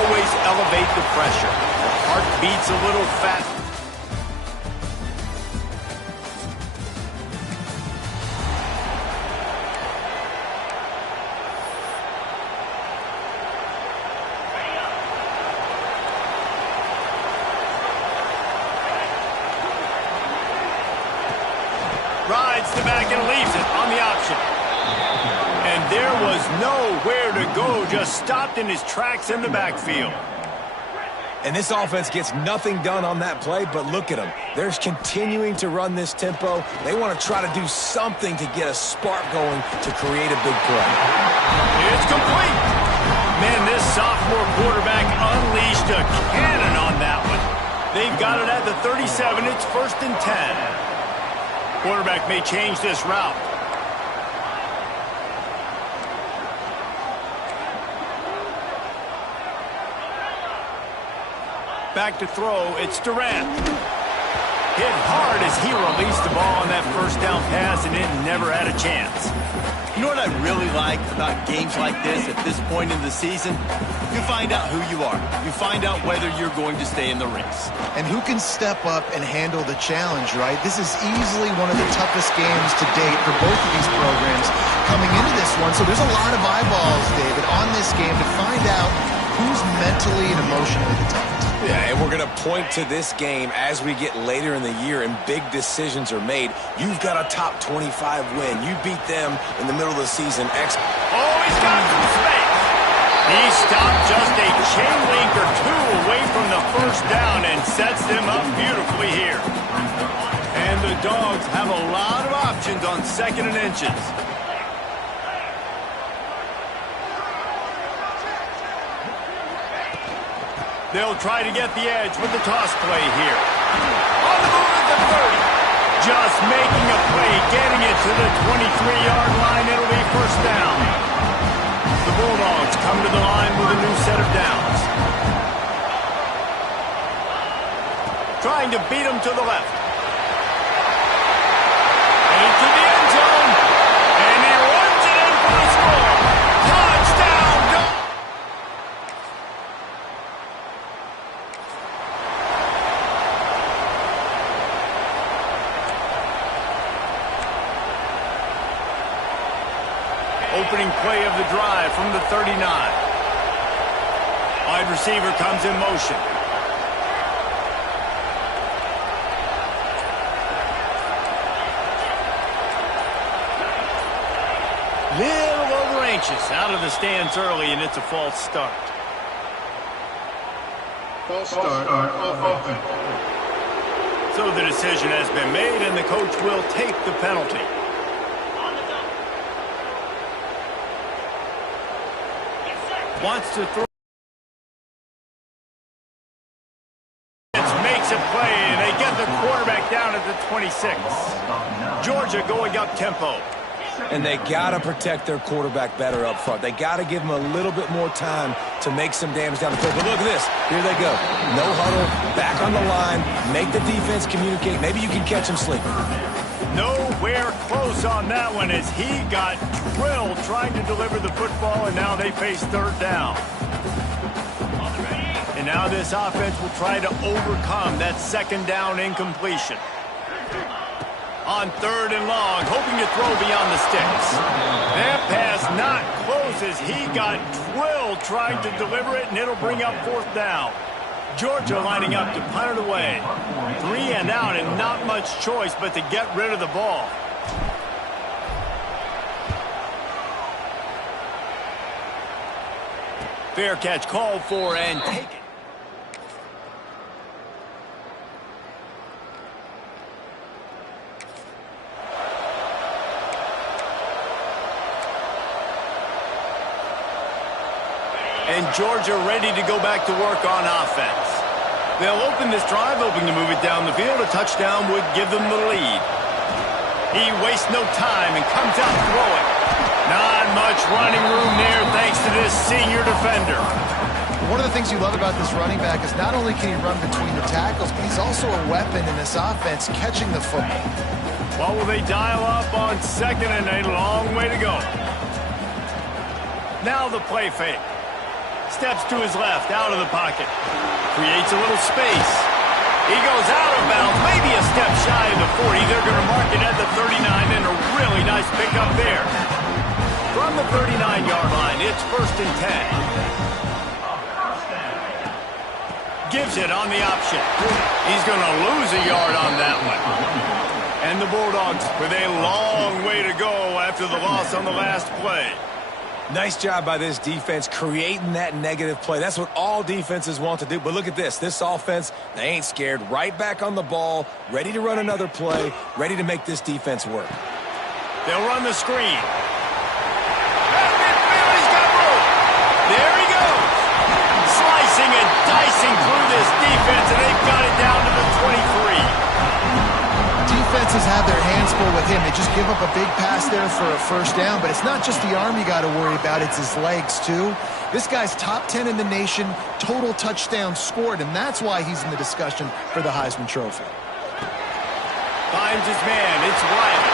always elevate the pressure. Heart beats a little fast. Rides the back and leaves it on the option. And there was nowhere to go, just stopped in his tracks in the backfield. And this offense gets nothing done on that play, but look at them. They're continuing to run this tempo. They want to try to do something to get a spark going to create a big play. It's complete. Man, this sophomore quarterback unleashed a cannon on that one. They've got it at the 37. It's 1st and 10. Quarterback may change this route. Back to throw, it's Durant. Hit hard as he released the ball on that first down pass, and it never had a chance. You know what I really like about games like this at this point in the season? You find out who you are. You find out whether you're going to stay in the race. And who can step up and handle the challenge, right? This is easily one of the toughest games to date for both of these programs coming into this one. So there's a lot of eyeballs, David, on this game to find out who's mentally and emotionally the toughest. Yeah, and we're going to point to this game as we get later in the year and big decisions are made. You've got a top 25 win. You beat them in the middle of the season. Oh, he's got some space. He stopped just a chain link or two away from the first down and sets them up beautifully here. And the Dogs have a lot of options on 2nd and inches. They'll try to get the edge with the toss play here. On the move at the 30. Just making a play, getting it to the 23-yard line. It'll be 1st down. The Bulldogs come to the line with a new set of downs. Trying to beat them to the left. Into the end zone. And he runs it in for the score. Touchdown, Dogs! Opening play of the drive from the 39. Wide receiver comes in motion. Little over anxious, out of the stands early, and it's a false start. False start on offense. So the decision has been made, and the coach will take the penalty. Wants to throw. Makes a play, and they get the quarterback down at the 26. Georgia going up tempo. And they got to protect their quarterback better up front. They got to give him a little bit more time to make some damage down the field. But look at this. Here they go. No huddle, back on the line, make the defense communicate. Maybe you can catch him sleeping. Nowhere close on that one as he got drilled trying to deliver the football, and now they face 3rd down. And now this offense will try to overcome that 2nd down incompletion. On 3rd and long, hoping to throw beyond the sticks. That pass not close as he got drilled trying to deliver it, and it'll bring up 4th down. Georgia lining up to punt it away. 3 and out, and not much choice but to get rid of the ball. Fair catch called for and taken. And Georgia ready to go back to work on offense. They'll open this drive, hoping to move it down the field. A touchdown would give them the lead. He wastes no time and comes out throwing. Not much running room there thanks to this senior defender. One of the things you love about this running back is not only can he run between the tackles, but he's also a weapon in this offense catching the football. What will they dial up on 2nd and a long way to go? Now the play fake. Steps to his left, out of the pocket. Creates a little space. He goes out of bounds, maybe a step shy of the 40. They're going to mark it at the 39, and a really nice pickup there. From the 39-yard line, it's 1st and 10. Gives it on the option. He's going to lose a yard on that one. And the Bulldogs with a long way to go after the loss on the last play. Nice job by this defense creating that negative play. That's what all defenses want to do. But look at this. This offense, they ain't scared. Right back on the ball, ready to run another play, ready to make this defense work. They'll run the screen. He's got room. There he goes. Slicing and dicing through this defense, and they've got it down to the 23. Defenses have their hands full with him. They just give up a big pass there for a 1st down, but it's not just the arm you got to worry about, it's his legs too. This guy's top 10 in the nation, total touchdowns scored, and that's why he's in the discussion for the Heisman Trophy. Finds his man, it's Riley.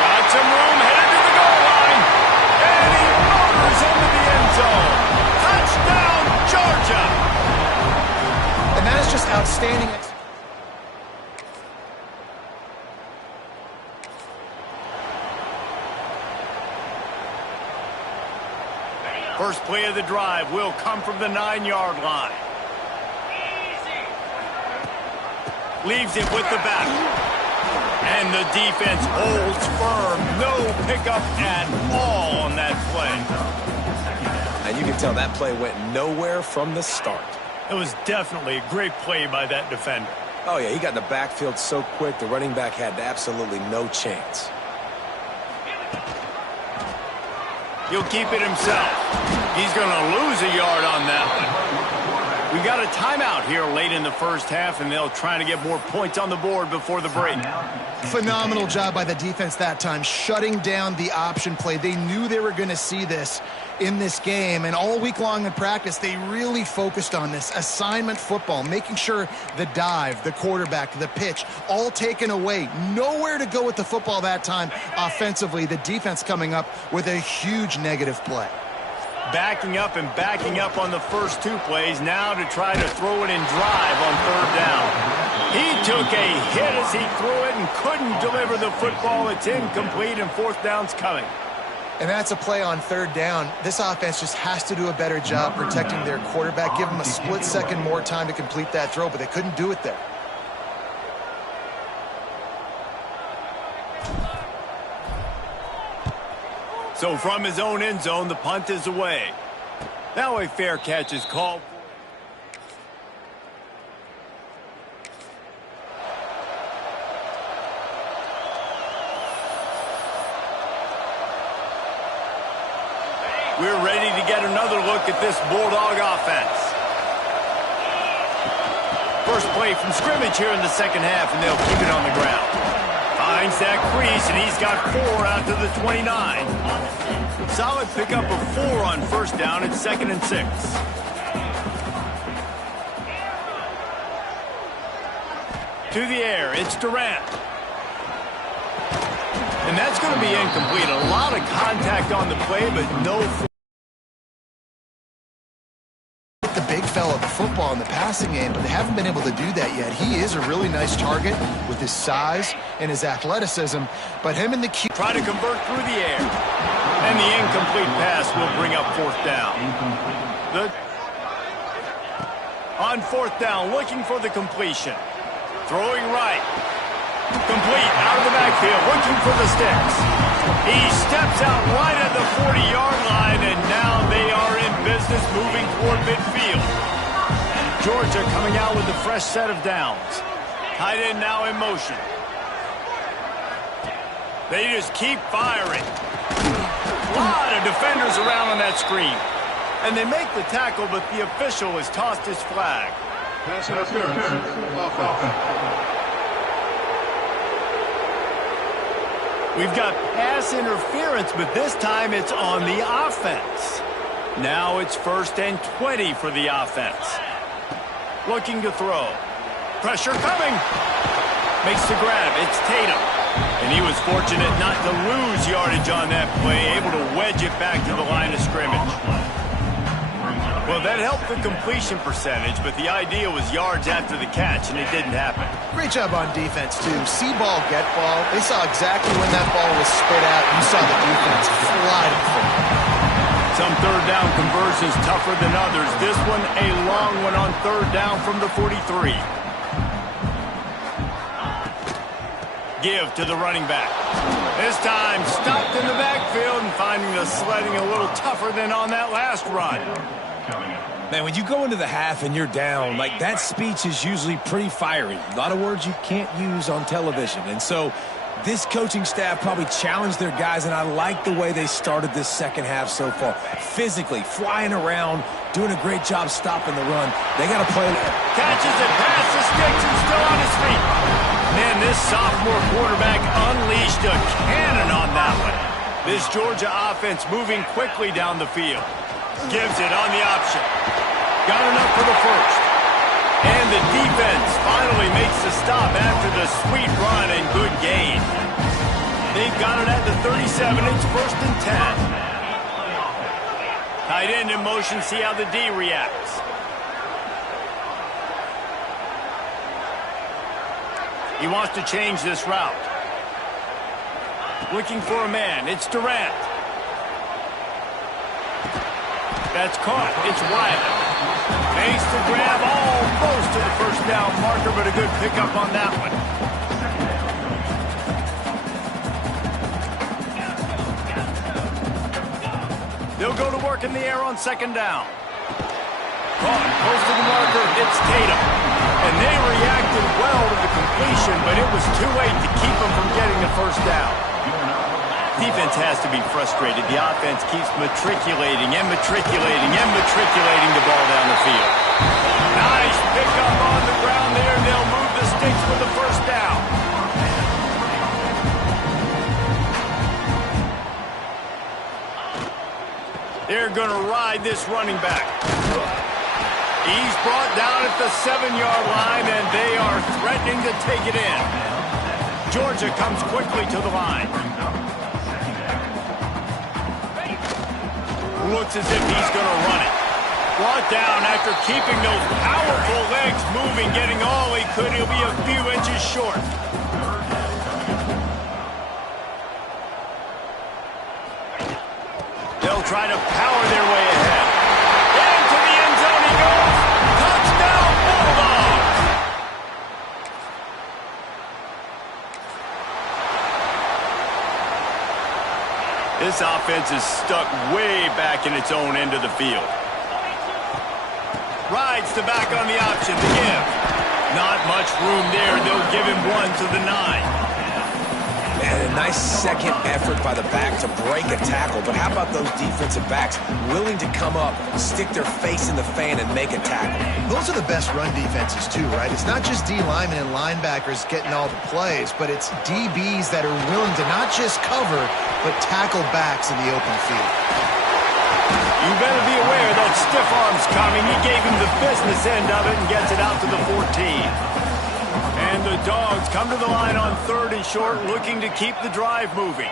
Got some room, headed to the goal line, and he motors into the end zone. Touchdown, Georgia! And that is just outstanding execution. First play of the drive will come from the 9-yard line. Leaves it with the back. And the defense holds firm. No pickup at all on that play. And you can tell that play went nowhere from the start. It was definitely a great play by that defender. Oh, yeah, he got in the backfield so quick, the running back had absolutely no chance. He'll keep it himself. He's going to lose a yard on that one. We got a timeout here late in the first half, and they'll try to get more points on the board before the break. Phenomenal job by the defense that time, shutting down the option play. They knew they were going to see this in this game, and all week long in practice, they really focused on this assignment football, making sure the dive, the quarterback, the pitch, all taken away. Nowhere to go with the football that time offensively. The defense coming up with a huge negative play. Backing up and backing up on the first 2 plays, now to try to throw it and drive on 3rd down. He took a hit as he threw it and couldn't deliver the football. It's incomplete, and 4th down's coming. And that's a play on 3rd down. This offense just has to do a better job protecting their quarterback. Give them a split second more time to complete that throw, but they couldn't do it there. So from his own end zone, the punt is away. Now a fair catch is called. We're ready to get another look at this Bulldog offense. First play from scrimmage here in the second half, and they'll keep it on the ground. Finds that crease, and he's got 4 out to the 29. Solid pickup of 4 on 1st down. It's 2nd and 6. To the air, it's Durant. And that's going to be incomplete. A lot of contact on the play, but no. The big fella, the football in the passing game, but they haven't been able to do that yet. He is a really nice target with his size and his athleticism, but him and the key. Try to convert through the air. And the incomplete pass will bring up 4th down. On 4th down, looking for the completion. Throwing right. Complete out of the backfield, looking for the sticks. He steps out right at the 40-yard line, and now they are in business moving toward midfield. Georgia coming out with a fresh set of downs. Tight end now in motion. They just keep firing. A lot of defenders around on that screen. And they make the tackle, but the official has tossed his flag. Pass interference. Offense. We've got pass interference, but this time it's on the offense. Now it's 1st and 20 for the offense. Looking to throw. Pressure coming. Makes the grab. It's Tatum. And he was fortunate not to lose yardage on that play, able to wedge it back to the line of scrimmage. Well, that helped the completion percentage, but the idea was yards after the catch, and it didn't happen. Great job on defense, too. See ball, get ball. They saw exactly when that ball was spit out. You saw the defense fly to the football. Some third down conversions tougher than others. This one, a long one on third down from the 43. Give to the running back. This time, stopped in the backfield and finding the sledding a little tougher than on that last run. Man, when you go into the half and you're down, like that speech is usually pretty fiery. A lot of words you can't use on television. And so this coaching staff probably challenged their guys, and I like the way they started this second half so far. Physically, flying around, doing a great job stopping the run. They got to play. Catches it past the sticks and still on his feet. Man, this sophomore quarterback unleashed a cannon on that one. This Georgia offense moving quickly down the field. Gives it on the option. Got enough for the first. And the defense finally makes the stop after the sweet run and good gain. They've got it at the 37. It's 1st and 10. Tight end in motion. See how the D reacts. He wants to change this route. Looking for a man. It's Durant. That's caught. It's Wiley. Makes the grab almost to the first down marker, but a good pickup on that one. They'll go to work in the air on second down. Caught close to the marker. It's Tatum. And they reacted well to the completion, but it was too late to keep them from getting the first down. Defense has to be frustrated. The offense keeps matriculating and matriculating and matriculating the ball down the field. Nice pickup on the ground there. They'll move the sticks for the first down. They're going to ride this running back. He's brought down at the 7-yard line, and they are threatening to take it in. Georgia comes quickly to the line. Looks as if he's going to run it. Brought down after keeping those powerful legs moving, getting all he could. He'll be a few inches short. They'll try to power their way ahead. Into the end zone he goes. Touchdown, Bulldogs! This offense is stuck way back in its own end of the field. Rides the back on the option to give. Not much room there. They'll give him one to the 9. And a nice second effort by the back to break a tackle. But how about those defensive backs willing to come up, stick their face in the fan, and make a tackle? Those are the best run defenses, too, right? It's not just D linemen and linebackers getting all the plays, but it's DBs that are willing to not just cover, but tackle backs in the open field. You better be aware that stiff arm's coming. He gave him the business end of it and gets it out to the 14. And the Dogs come to the line on 3rd and short, looking to keep the drive moving.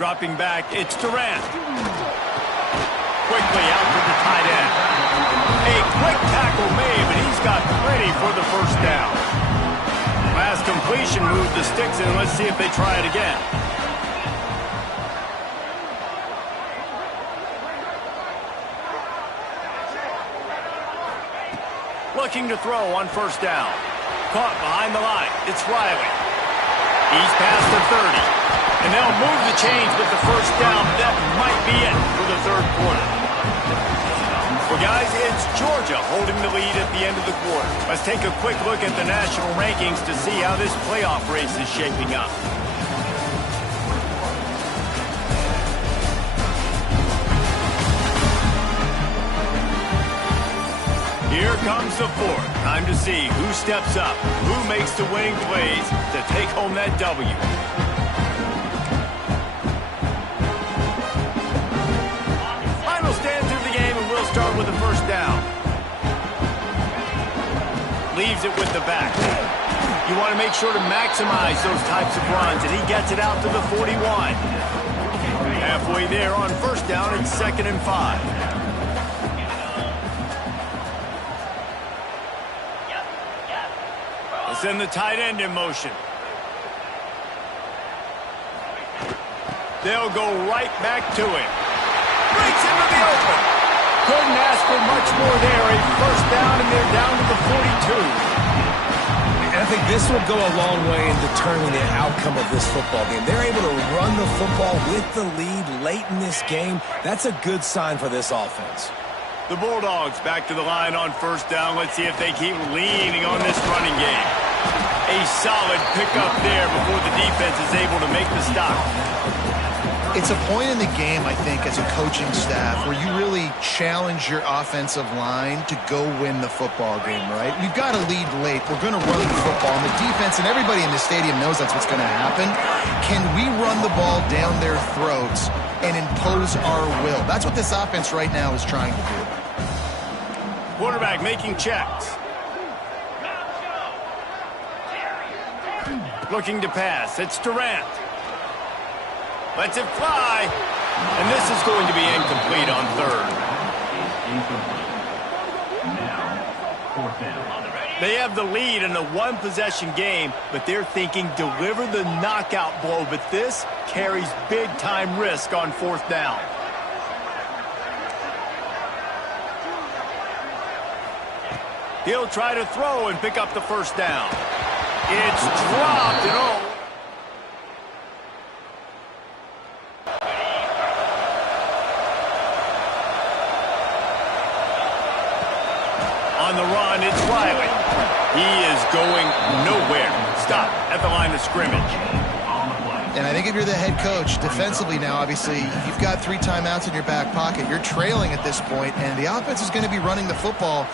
Dropping back, it's Durant. Quickly out to the tight end. A quick tackle made, but he's got plenty for the first down. Last completion moved the sticks in. Let's see if they try it again. Looking to throw on first down. Caught behind the line. It's Riley. He's past the 30. And they'll move the chains with the first down. That might be it for the third quarter. Well, guys, it's Georgia holding the lead at the end of the quarter. Let's take a quick look at the national rankings to see how this playoff race is shaping up. Here comes the fourth. Time to see who steps up, who makes the winning plays to take home that W. Final stand through the game, and we'll start with the first down. Leaves it with the back. You want to make sure to maximize those types of runs, and he gets it out to the 41. halfway there on first down. It's 2nd and 5. Let's send the tight end in motion. They'll go right back to him. Breaks into the open. Couldn't ask for much more there. A first down, and they're down to the 42. And I think this will go a long way in determining the outcome of this football game. They're able to run the football with the lead late in this game. That's a good sign for this offense. The Bulldogs back to the line on first down. Let's see if they keep leaning on this running game. A solid pickup there before the defense is able to make the stop. It's a point in the game, I think, as a coaching staff where you really challenge your offensive line to go win the football game, right? We've got to lead late. We're going to run the football. And the defense and everybody in the stadium knows that's what's going to happen. Can we run the ball down their throats and impose our will? That's what this offense right now is trying to do. Quarterback making checks. Looking to pass. It's Durant. Lets it fly. And this is going to be incomplete on third. They have the lead in a one-possession game, but they're thinking deliver the knockout blow. But this carries big-time risk on fourth down. He'll try to throw and pick up the first down. It's dropped and all. On the run, it's Riley. He is going nowhere. Stop at the line of scrimmage. And I think if you're the head coach, defensively now, obviously, you've got 3 timeouts in your back pocket. You're trailing at this point, and the offense is going to be running the football,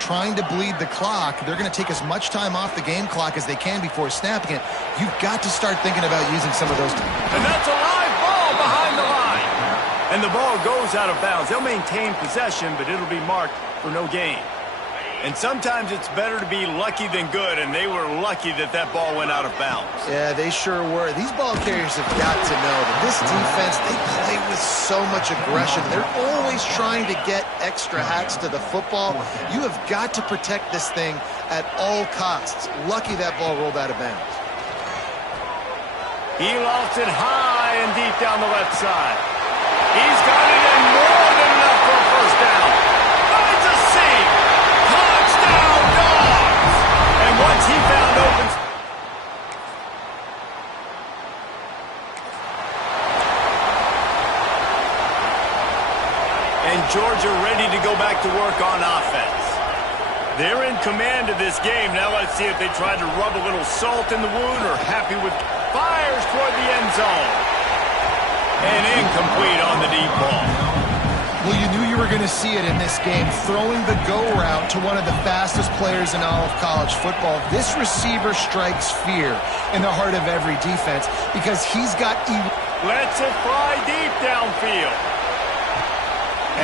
trying to bleed the clock. They're going to take as much time off the game clock as they can before snapping it. You've got to start thinking about using some of those. And that's a live ball behind the line. And the ball goes out of bounds. They'll maintain possession, but it'll be marked for no gain. And sometimes it's better to be lucky than good, and they were lucky that that ball went out of bounds. Yeah, they sure were. These ball carriers have got to know that this defense, they play with so much aggression. They're always trying to get extra hats to the football. You have got to protect this thing at all costs. Lucky that ball rolled out of bounds. He lost it high and deep down the left side. He's got it, and more than enough for a first down. Finds a seam. Touchdown, Dogs! And once he found open... And Georgia ready to go back to work on offense. They're in command of this game. Now let's see if they try to rub a little salt in the wound or happy with... Fires toward the end zone. And incomplete on the deep ball. Well, you knew you were going to see it in this game, throwing the go route to one of the fastest players in all of college football. This receiver strikes fear in the heart of every defense because he's got... Lets it fly deep downfield.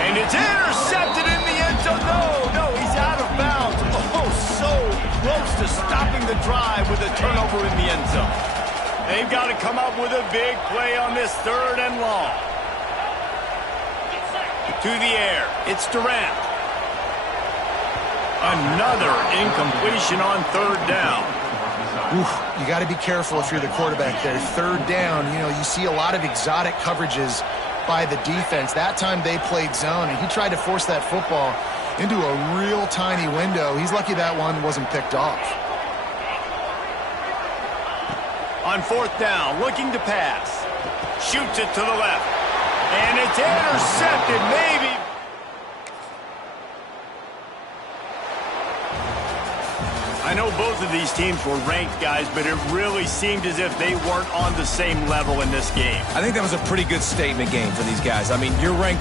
And it's intercepted in the end zone. No, he's out of bounds. Oh, so close to stopping the drive with a turnover in the end zone. They've got to come up with a big play on this 3rd and long. To the air, it's Durant. Another incompletion on 3rd down. Oof, you got to be careful if you're the quarterback there. 3rd down, you see a lot of exotic coverages by the defense. That time they played zone, and he tried to force that football into a real tiny window. He's lucky that one wasn't picked off. On 4th down, looking to pass. Shoots it to the left. And it's intercepted, maybe. I know both of these teams were ranked, guys, but it really seemed as if they weren't on the same level in this game. I think that was a pretty good statement game for these guys. I mean, you're ranked